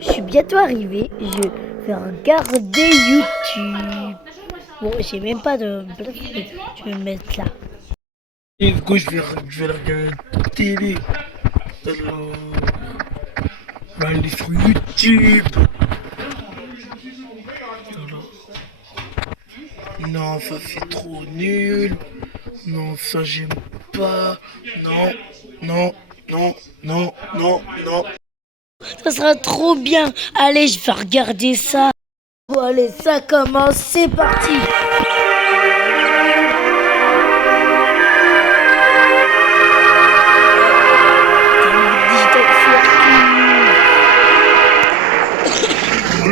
Je suis bientôt arrivé, je vais regarder YouTube. Bon, j'ai même pas de blague, je vais me mettre là. Et du coup, je vais regarder la télé. Alors, je vais aller sur YouTube. Alors, non, ça c'est trop nul. Non, ça j'aime pas. Non, non, non, non, non, non. Ça sera trop bien. Allez, je vais regarder ça. Bon, allez, ça commence, c'est parti.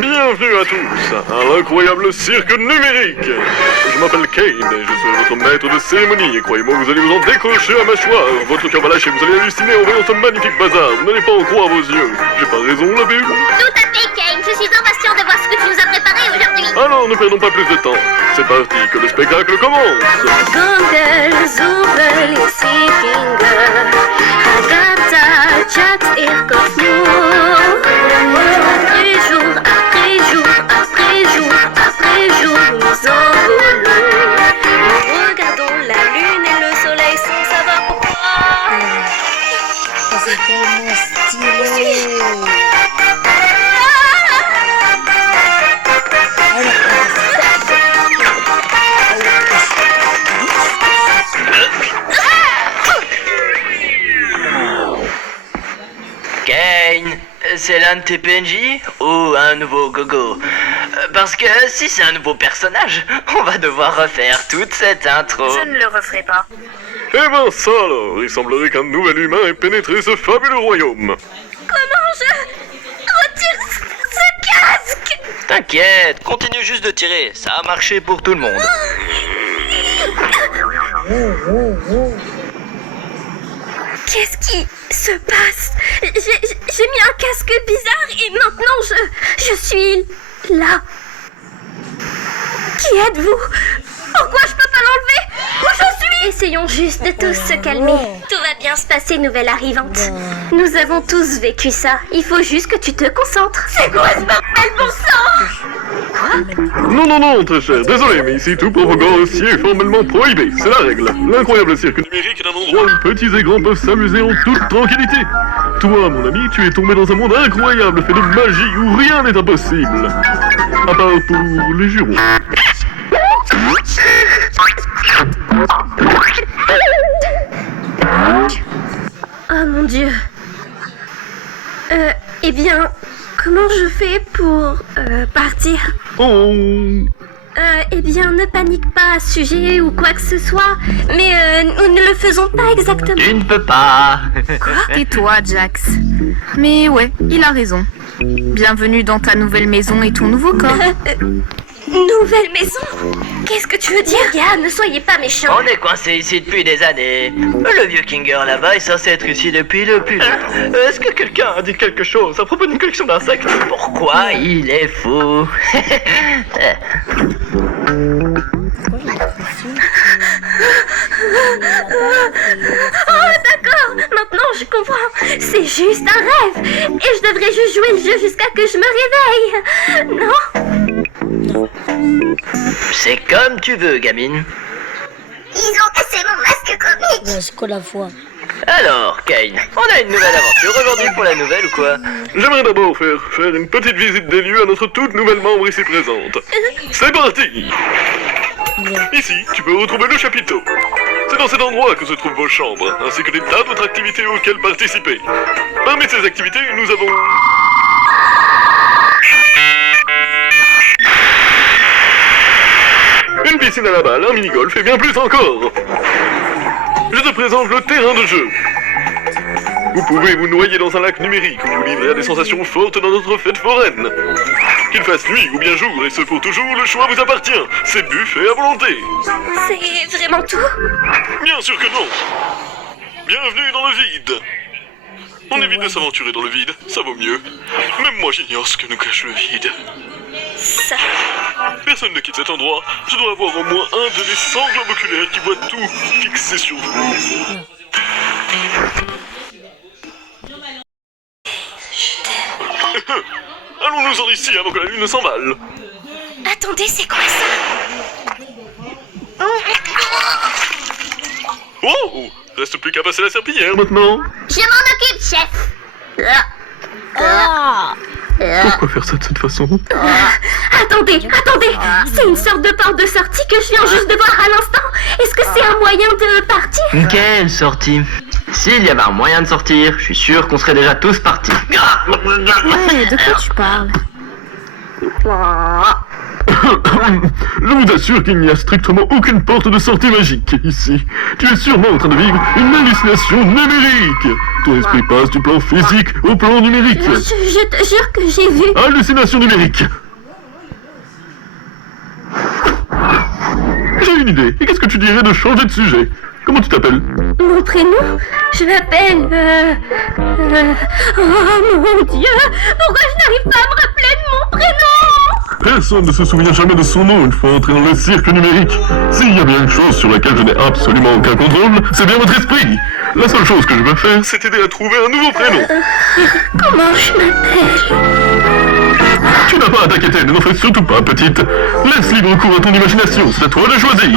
Bienvenue à tous à l'incroyable cirque numérique. Je m'appelle Kane et je serai votre maître de cérémonie. Et croyez-moi, vous allez vous en décrocher à mâchoire. Votre cœur va lâcher, vous allez halluciner en voyant ce magnifique bazar. Vous n'allez pas en croire vos yeux. J'ai pas raison, la bulle? Tout à fait, Kane. Je suis impatient de voir ce que tu nous as préparé aujourd'hui. Alors, ne perdons pas plus de temps. C'est parti, que le spectacle commence. Gondel, Zubel, Sikinger, Agatha, Jax et Cosmo. Jour après jour, après jour, après jour, nous envolons. Nous regardons la lune et le soleil sans savoir pourquoi. C'est tellement stylé. Kane, c'est l'un de tes PNJ ou un nouveau gogo? Parce que si c'est un nouveau personnage, on va devoir refaire toute cette intro. Je ne le referai pas. Eh ben ça alors, il semblerait qu'un nouvel humain ait pénétré ce fabuleux royaume. Comment je retire ce casque? T'inquiète, continue juste de tirer, ça a marché pour tout le monde. Qu'est-ce qui se passe? J'ai mis un casque bizarre et maintenant je suis là. Qui êtes-vous? Pourquoi je peux pas l'enlever? Où je suis? Essayons juste de tous se calmer. Tout va bien se passer, nouvelle arrivante. Nous avons tous vécu ça. Il faut juste que tu te concentres. C'est quoi ce bordel, bon sang? Non, non, non, très cher, désolé, mais ici tout propagande aussi est formellement prohibé, c'est la règle. L'incroyable cirque numérique est un endroit où petits et grands peuvent s'amuser en toute tranquillité. Toi, mon ami, tu es tombé dans un monde incroyable fait de magie où rien n'est impossible. À part pour les jurons. Oh mon Dieu. Eh bien, comment je fais pour partir? Oh. Eh bien, ne panique pas à ce sujet ou quoi que ce soit, mais nous ne le faisons pas exactement. Tu ne peux pas. Tais-toi, Jax. Mais ouais, il a raison. Bienvenue dans ta nouvelle maison et ton nouveau corps. Nouvelle maison? Qu'est-ce que tu veux dire? Gars, ne soyez pas méchants. On est coincé ici depuis des années. Le vieux Kinger là-bas est censé être ici depuis le plus longtemps. Est-ce que quelqu'un a dit quelque chose à propos d'une collection d'insectes? Pourquoi il est fou? Oh, d'accord. Maintenant, je comprends. C'est juste un rêve. Et je devrais juste jouer le jeu jusqu'à que je me réveille. Non? C'est comme tu veux, gamine. Ils ont cassé mon masque comique. C'est quoi la foi? Alors, Kane, on a une nouvelle aventure aujourd'hui pour la nouvelle ou quoi? J'aimerais d'abord faire une petite visite des lieux à notre toute nouvelle membre ici présente. C'est parti! Ici, tu peux retrouver le chapiteau. C'est dans cet endroit que se trouvent vos chambres, ainsi que des tas d'autres activités auxquelles participer. Parmi ces activités, nous avons... une piscine à la balle, un mini-golf et bien plus encore. Je te présente le terrain de jeu. Vous pouvez vous noyer dans un lac numérique ou vous livrer à des sensations fortes dans notre fête foraine. Qu'il fasse nuit ou bien jour, et ce pour toujours, le choix vous appartient. C'est buffet à volonté. C'est vraiment tout? Bien sûr que non. Bienvenue dans le vide. On évite de s'aventurer dans le vide, ça vaut mieux. Même moi j'ignore ce que nous cache le vide. Ça... Personne ne quitte cet endroit. Je dois avoir au moins un de mes 100 globes oculaires qui voit tout fixé sur vous. Allons-nous-en d'ici avant que la lune ne s'emballe. Attendez, c'est quoi ça? Oh, reste plus qu'à passer la serpillière maintenant. Je m'en occupe, chef. Pourquoi faire ça de cette façon? Attendez, c'est une sorte de porte de sortie que je viens juste de voir à l'instant. Est-ce que c'est un moyen de partir? Quelle sortie? S'il y avait un moyen de sortir, je suis sûr qu'on serait déjà tous partis. Ouais, de quoi tu parles? Je vous assure qu'il n'y a strictement aucune porte de sortie magique ici. Tu es sûrement en train de vivre une hallucination numérique. Ton esprit passe du plan physique au plan numérique. Je te jure que j'ai vu. Hallucination numérique. J'ai une idée. Et qu'est-ce que tu dirais de changer de sujet? Comment tu t'appelles? Mon prénom? Je m'appelle... Oh mon Dieu! Pourquoi je n'arrive pas à me rappeler de mon prénom? Personne ne se souvient jamais de son nom une fois entré dans le cirque numérique. S'il y a bien une chose sur laquelle je n'ai absolument aucun contrôle, c'est bien votre esprit. La seule chose que je veux faire, c'est t'aider à trouver un nouveau prénom. Comment je m'appelle? Tu n'as pas à t'inquiéter, ne n'en fais surtout pas, petite. Laisse libre cours à ton imagination, c'est à toi de choisir.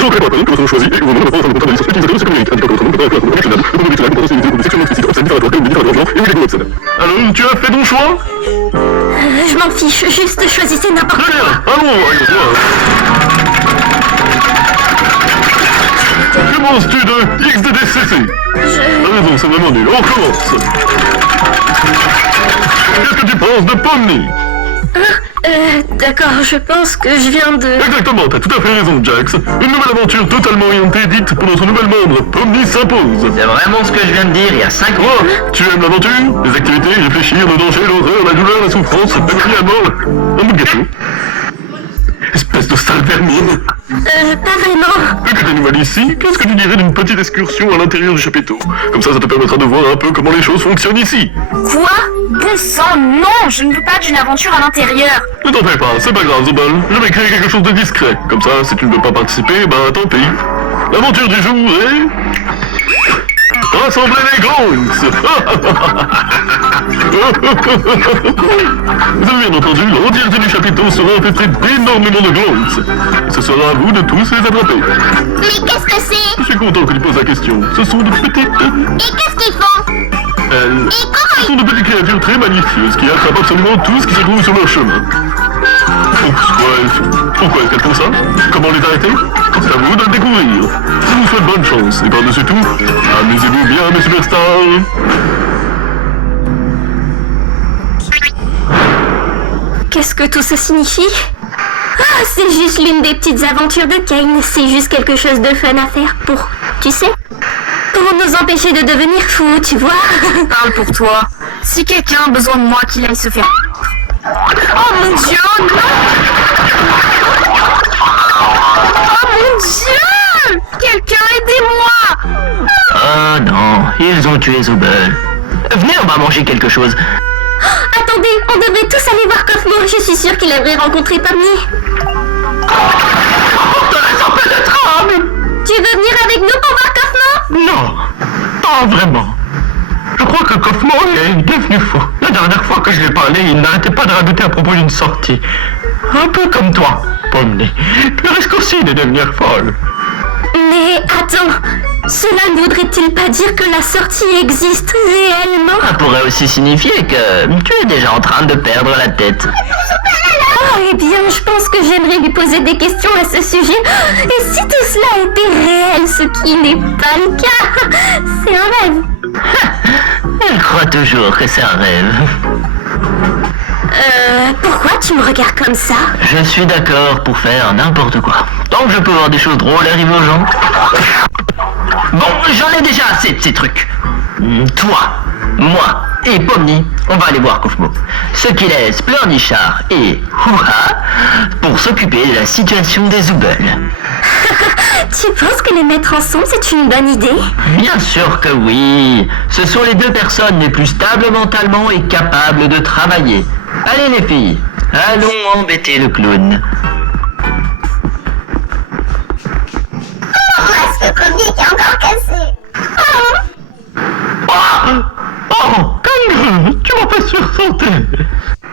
Alors, tu as fait ton choix? Je m'en fiche, juste choisissez n'importe Très quoi. bien, allons. Que penses-tu de XDDCC? T'as raison, c'est vraiment nul, on commence. Qu'est-ce que tu penses de Pomni? D'accord, je pense que je viens de... Exactement, t'as tout à fait raison, Jax. Une nouvelle aventure totalement orientée dite pour notre nouvel membre, Pomni s'impose. C'est vraiment ce que je viens de dire il y a 5 ans. Quoi? Tu aimes l'aventure? Les activités, réfléchir, le danger, l'horreur, la douleur, la souffrance, devenir à mort. Un bout de gâteau. Espèce de sale vermine. Pas vraiment. Vu que t'es nouvelle ici, qu'est-ce que tu dirais d'une petite excursion à l'intérieur du chapiteau? Comme ça te permettra de voir un peu comment les choses fonctionnent ici. Quoi? Bon sang, non! Je ne veux pas d'une aventure à l'intérieur! Ne t'en fais pas, c'est pas grave, Zobal. Je vais créer quelque chose de discret. Comme ça, si tu ne veux pas participer, ben tant pis. L'aventure du jour est... rassembler les Glonks. Vous avez bien entendu, l'entièreté du chapiteau sera infiltrée d'énormément de Glonks. Ce sera à vous de tous les attraper. Mais qu'est-ce que c'est? Je suis content que tu poses la question. Ce sont de petites... Et qu'est-ce qu'ils font? Ce sont de petites créatures très malicieuses qui attrapent absolument tout ce qui se trouve sur leur chemin. Pourquoi est-ce qu'elles font ça? Comment les arrêter? C'est à vous de le découvrir. Je vous souhaite bonne chance et par-dessus tout, amusez-vous bien mes superstars. Qu'est-ce que tout ça signifie? Ah, c'est juste l'une des petites aventures de Kane. C'est juste quelque chose de fun à faire pour... Tu sais? Pour nous empêcher de devenir fous, tu vois? Parle pour toi. Si quelqu'un a besoin de moi, qu'il aille se faire... Oh mon Dieu, non! Oh mon Dieu! Quelqu'un aidez-moi! Ah non, ils ont tué Zobel. Venez, on va manger quelque chose. Attendez, on devrait tous aller voir Kaufmo. Je suis sûre qu'il aimerait rencontrer Pomni. Tu veux venir avec nous pour voir Kaufmo? Non, pas vraiment. Je crois que Kaufmo est devenu fou. La dernière fois que je lui ai parlé, il n'arrêtait pas de radoter à propos d'une sortie. Un peu comme toi, Pomni. Tu risques aussi de devenir folle. Mais attends, cela ne voudrait-il pas dire que la sortie existe réellement? Ça pourrait aussi signifier que tu es déjà en train de perdre la tête. Oh, eh bien, je pense que j'aimerais lui poser des questions à ce sujet. Et si tout cela était réel, ce qui n'est pas le cas, c'est un rêve. Elle croit toujours que c'est un rêve. Pourquoi tu me regardes comme ça? Je suis d'accord pour faire n'importe quoi. Tant que je peux voir des choses drôles arriver aux gens. Bon, j'en ai déjà assez de ces trucs. Toi, moi et Pomni, on va aller voir Kaufmo. Ce qui laisse Pleurnichard et Houha pour s'occuper de la situation des Zoubels. Tu penses que les mettre ensemble, c'est une bonne idée? Bien sûr que oui. Ce sont les deux personnes les plus stables mentalement et capables de travailler. Allez les filles, allons embêter le clown. Est-ce que Pomni est encore cassé? Oh, Kangaroo, tu m'as fait sursauter.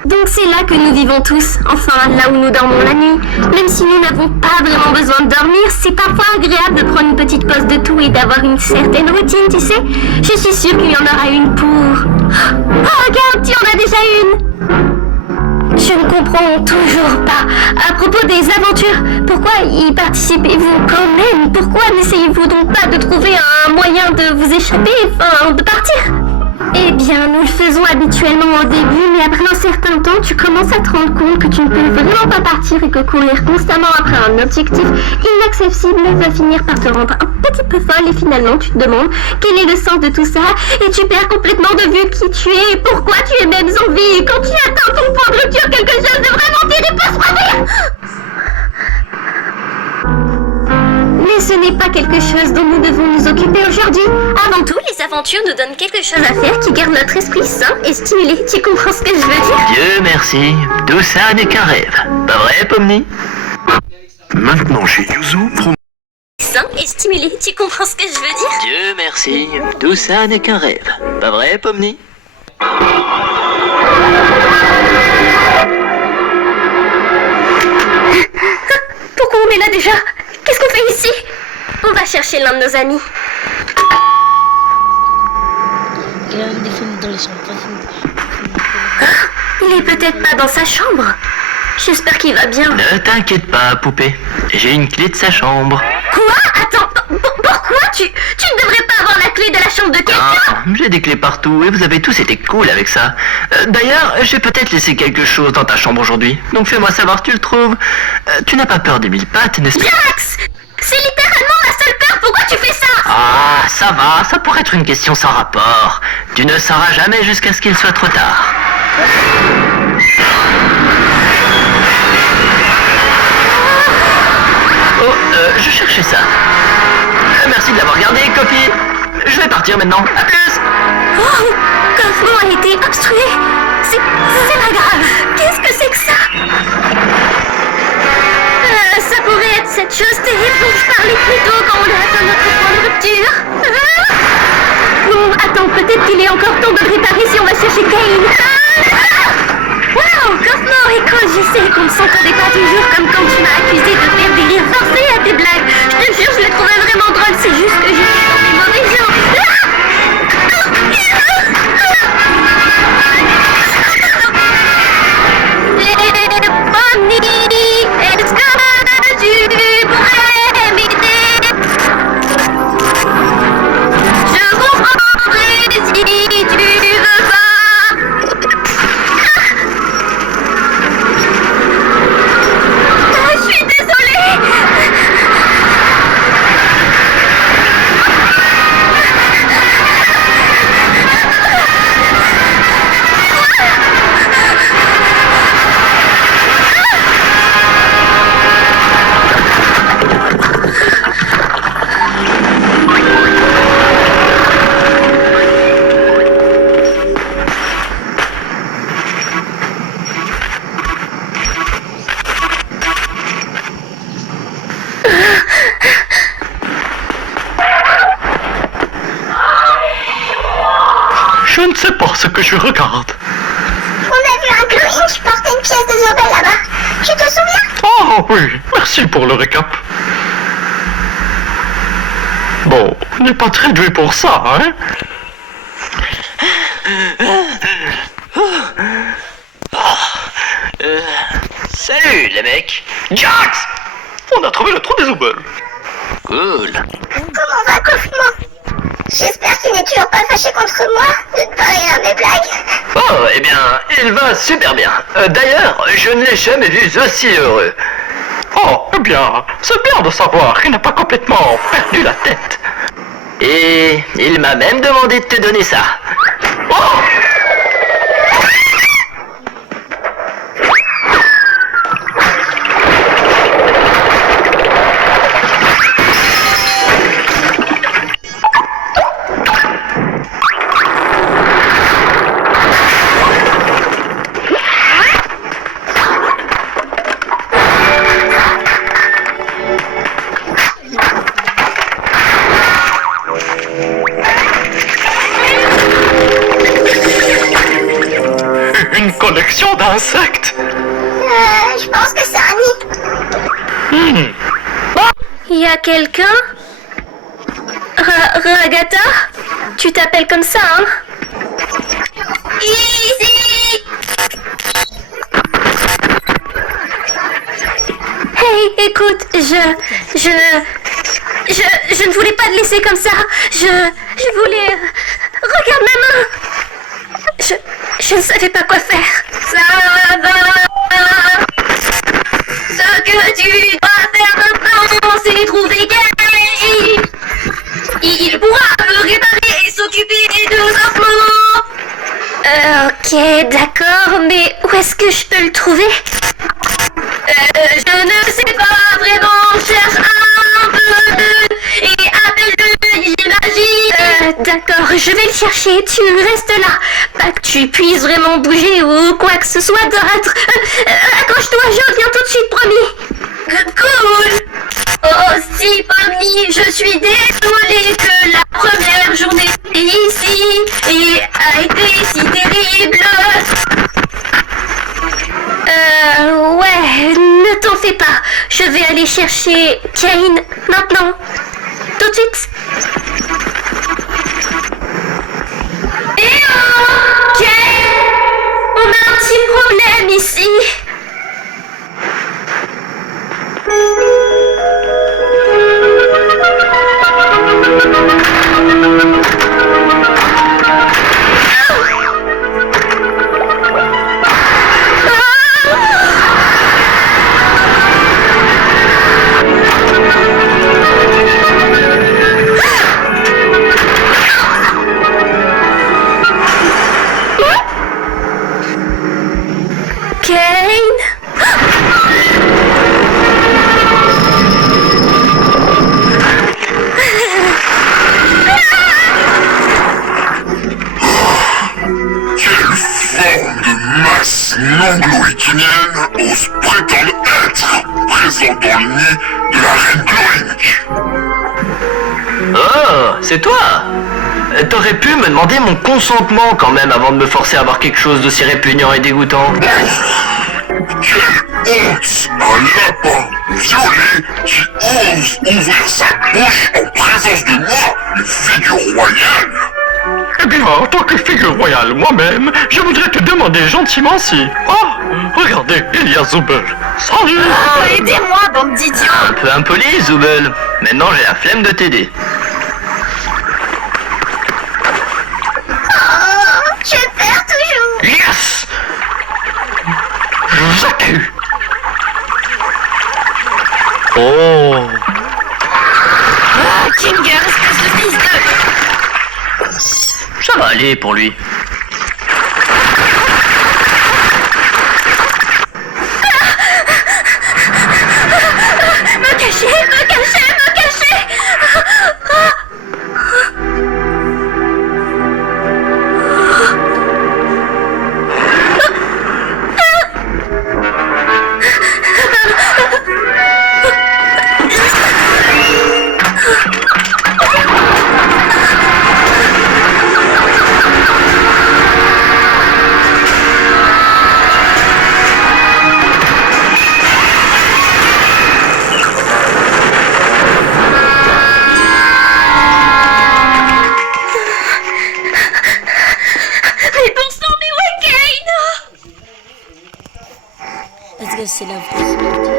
Donc c'est là que nous vivons tous, enfin là où nous dormons la nuit. Même si nous n'avons pas vraiment besoin de dormir, c'est parfois agréable de prendre une petite pause de tout et d'avoir une certaine routine, tu sais. Je suis sûre qu'il y en aura une pour... Oh regarde, tu en as déjà une. Je ne comprends toujours pas. À propos des aventures, pourquoi y participez-vous quand même? Pourquoi n'essayez-vous donc pas de trouver un moyen de vous échapper, enfin de partir? Eh bien, nous le faisons habituellement au début, mais après un certain temps, tu commences à te rendre compte que tu ne peux vraiment pas partir et que courir constamment après un objectif inaccessible va finir par te rendre un petit peu folle et finalement tu te demandes quel est le sens de tout ça et tu perds complètement de vue qui tu es et pourquoi tu es même en vie. Quand tu atteins ton point de rupture, quelque chose de vraiment terrible peut se produire. Mais ce n'est pas quelque chose dont nous devons nous occuper aujourd'hui. Avant tout, les aventures nous donnent quelque chose à faire qui garde notre esprit sain et stimulé. Tu comprends ce que je veux dire? Dieu merci, tout ça n'est qu'un rêve. Pas vrai, Pomni? Maintenant chez Yuzu, Sain et stimulé. Tu comprends ce que je veux dire? Dieu merci, tout ça n'est qu'un rêve. Pas vrai, Pomni? Pourquoi on est là déjà? Qu'est-ce qu'on fait ici? On va chercher l'un de nos amis. Il y a même des films dans les chambres. Il est peut-être pas dans sa chambre. J'espère qu'il va bien. Ne t'inquiète pas, poupée. J'ai une clé de sa chambre. Quoi? Attends, pourquoi tu ne devrais pas avoir la clé de la chambre de quelqu'un? Ah, j'ai des clés partout et vous avez tous été cool avec ça. D'ailleurs, j'ai peut-être laissé quelque chose dans ta chambre aujourd'hui. Donc fais-moi savoir si tu le trouves. Tu n'as pas peur des mille pattes, n'est-ce pas? Jax! C'est littéralement ma seule peur. Pourquoi tu fais ça? Ah, ça va, ça pourrait être une question sans rapport. Tu ne sauras jamais jusqu'à ce qu'il soit trop tard. Oh, je cherchais ça. Merci de l'avoir gardé, copie. Je vais partir maintenant. À plus. Oh, coffre a été obstrué. C'est pas grave. Qu'est-ce que c'est que ça? Ça pourrait être cette chose terrible dont je parlais plus tôt quand on a atteint notre point de rupture. Bon, attends, peut-être qu'il est encore temps de le réparer si on va chercher Kane. Wow, Cosmo, écoute, je sais qu'on ne s'entendait pas toujours comme quand tu m'as accusé de faire des rires forcés à tes blagues. Je te jure, je les trouvais vraiment drôles, c'est juste que j'étais dans des mauvais jours. Bonnie, est-ce que tu pourrais m'aider? Je comprendrai si tu veux pas. Je suis désolée. Je ne sais pas ce que je regarde. On a vu un Grinch porter une pièce de Zobel là-bas. Tu te souviens? Oh oui, merci pour le récap. Bon, on n'est pas très doué pour ça, hein? Salut les mecs. Jax! On a trouvé le trou des Zobel. Cool. Comment va Kaufman? J'espère qu'il n'est toujours pas fâché contre moi de ne pas rire à mes blagues. Oh, eh bien, il va super bien. D'ailleurs, je ne l'ai jamais vu aussi heureux. Oh, eh bien, c'est bien de savoir qu'il n'a pas complètement perdu la tête. Et il m'a même demandé de te donner ça. Oh! insecte? Je pense que c'est un nid. Y a quelqu'un? Ragata? Tu t'appelles comme ça, hein? Easy! Hey, écoute, je ne voulais pas te laisser comme ça. Je voulais... Regarde ma main. Je ne savais pas quoi faire. Ça va. Ce que tu dois faire maintenant, c'est trouver Kane. Il pourra me réparer et s'occuper de nos enfants. Ok, d'accord, mais où est-ce que je peux le trouver? Je ne sais pas vraiment, cherche un peu et appelle-le, j'imagine. D'accord, je vais le chercher, tu restes là. Pas que tu puisses vraiment bouger ou quoi que ce soit d'autre. Accroche-toi, je reviens tout de suite, promis. Cool. Oh si, Pomni, je suis désolée que la première journée ici a été si terrible. Ouais, ne t'en fais pas. Je vais aller chercher Kane maintenant. Tout de suite. Eh oh, Kane! On a un petit problème ici. non-gloïkinienne ose prétendre être présente dans le nid de la reine Gloïk. Oh, c'est toi? T'aurais pu me demander mon consentement quand même avant de me forcer à avoir quelque chose d'aussi répugnant et dégoûtant. Quelle honte! Un lapin violet qui ose ouvrir sa bouche en présence de moi, une figure royale! Eh bien, en tant que figure royale moi-même, je voudrais te demander gentiment si... Oh, regardez, il y a Zubel. Salut! Oh, aidez-moi, bande d'idiots! Un peu impoli, Zubel. Maintenant, j'ai la flemme de t'aider. Oh, je perds toujours. Yes! J'accuse. Oh! Ah, Kinger, espèce de fils de... Ça va aller pour lui. Me cacher! Parce que c'est la possibilité.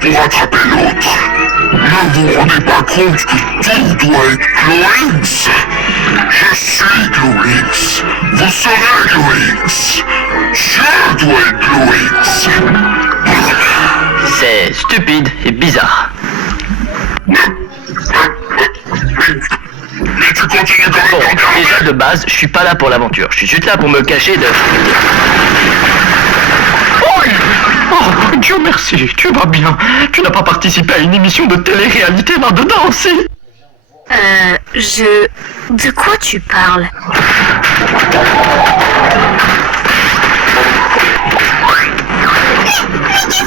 Pour attraper l'autre. Ne vous rendez pas compte que tout doit être Gloïnx. Je suis Gloïnx. Vous serez Gloïnx. Je dois être Gloïnx. C'est stupide et bizarre. base, je suis pas là pour l'aventure. Je suis juste là pour me cacher de... Oh, Dieu merci, tu vas bien. Tu n'as pas participé à une émission de télé-réalité là-dedans aussi? De quoi tu parles?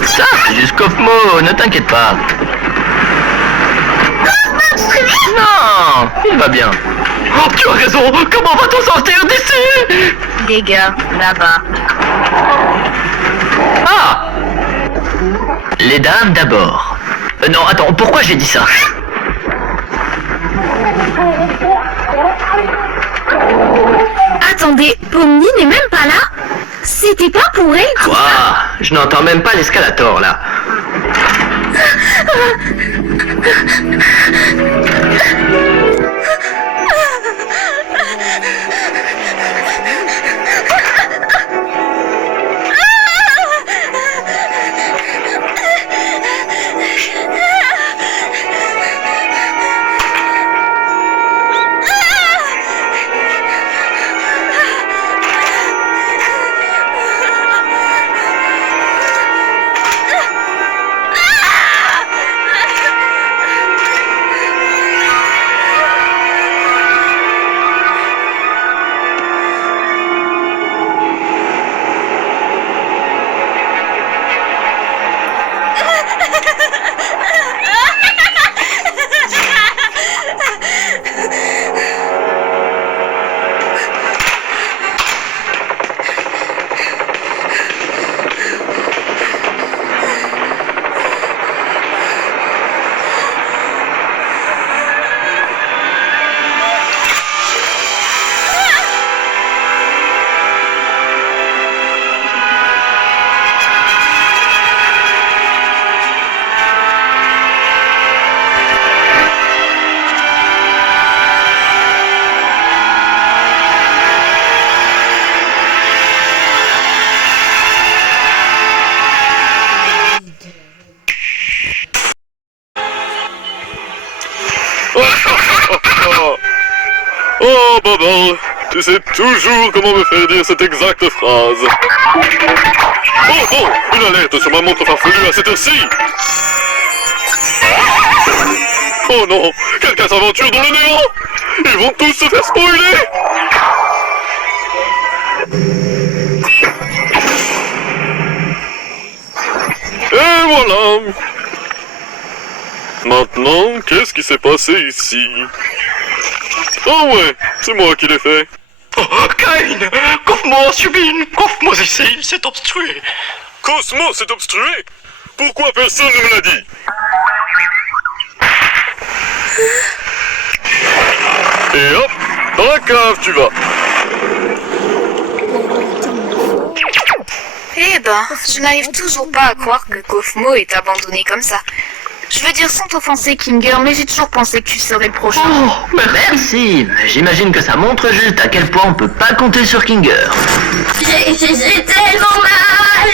Ça, c'est juste Cosmo, ne t'inquiète pas. Non, il va bien. Oh, tu as raison, comment va-t-on sortir d'ici? Les gars, là-bas. Ah! Les dames d'abord. Non, attends, pourquoi j'ai dit ça? Attendez, Pomni n'est même pas là? C'était pas pour elle? Quoi? Je n'entends même pas l'escalator là. Oh, Bobo, tu sais toujours comment me faire dire cette exacte phrase. Oh, bon, une alerte sur ma montre farfelue à cette heure-ci. Oh non, quelqu'un s'aventure dans le néant. Ils vont tous se faire spoiler. Et voilà. Maintenant, qu'est-ce qui s'est passé ici? Oh ouais, c'est moi qui l'ai fait. Oh, Kain! Cosmo a subi une Cosmos ici, il s'est obstrué. Cosmo s'est obstrué? Pourquoi personne ne me l'a dit? Et hop, dans la cave tu vas. Eh ben, je n'arrive toujours pas à croire que Cosmo est abandonné comme ça. Je veux dire sans t'offenser, Kinger, mais j'ai toujours pensé que tu serais le prochain. Oh, merci. J'imagine que ça montre juste à quel point on peut pas compter sur Kinger. J'ai tellement mal.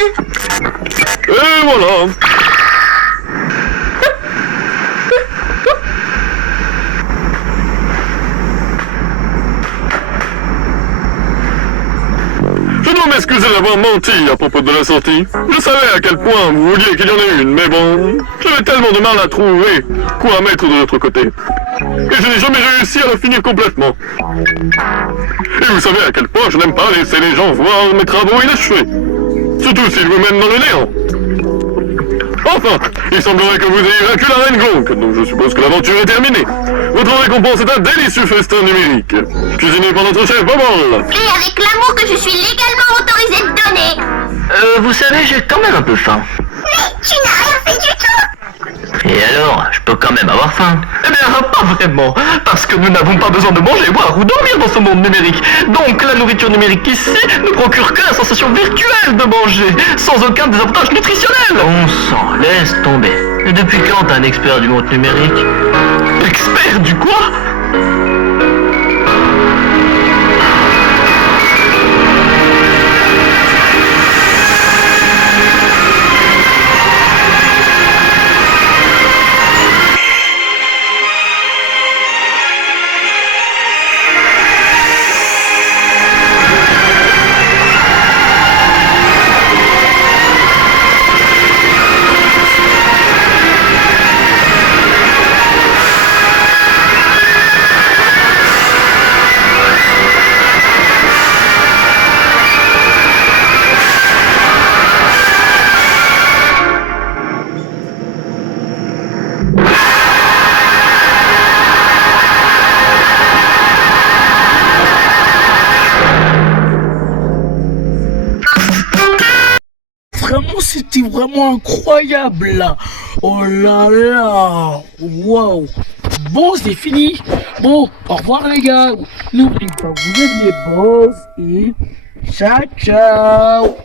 Et voilà. Je dois m'excuser d'avoir menti à propos de la sortie. Je savais à quel point vous vouliez qu'il y en ait une, mais bon, j'avais tellement de mal à trouver quoi mettre de l'autre côté. Et je n'ai jamais réussi à la finir complètement. Et vous savez à quel point je n'aime pas laisser les gens voir mes travaux inachevés. Surtout s'ils vous mènent dans le néant. Enfin, il semblerait que vous ayez vaincu la Reine Gonk, donc je suppose que l'aventure est terminée. Votre récompense est un délicieux festin numérique, cuisiné par notre chef Bobol. Et avec l'amour que je suis légalement autorisé de donner. Vous savez, j'ai quand même un peu faim. Mais tu n'as rien fait du tout. Et alors, je peux quand même avoir faim? Eh bien, pas vraiment, parce que nous n'avons pas besoin de manger, boire ou dormir dans ce monde numérique. Donc, la nourriture numérique ici ne procure que la sensation virtuelle de manger, sans aucun désavantage nutritionnel. On s'en laisse tomber. Et depuis quand t'es un expert du monde numérique? Expert du quoi? c'était vraiment incroyable là. Oh là là. Waouh. Bon, c'est fini. Bon, au revoir les gars. N'oubliez pas, vous êtes les boss et ciao ciao.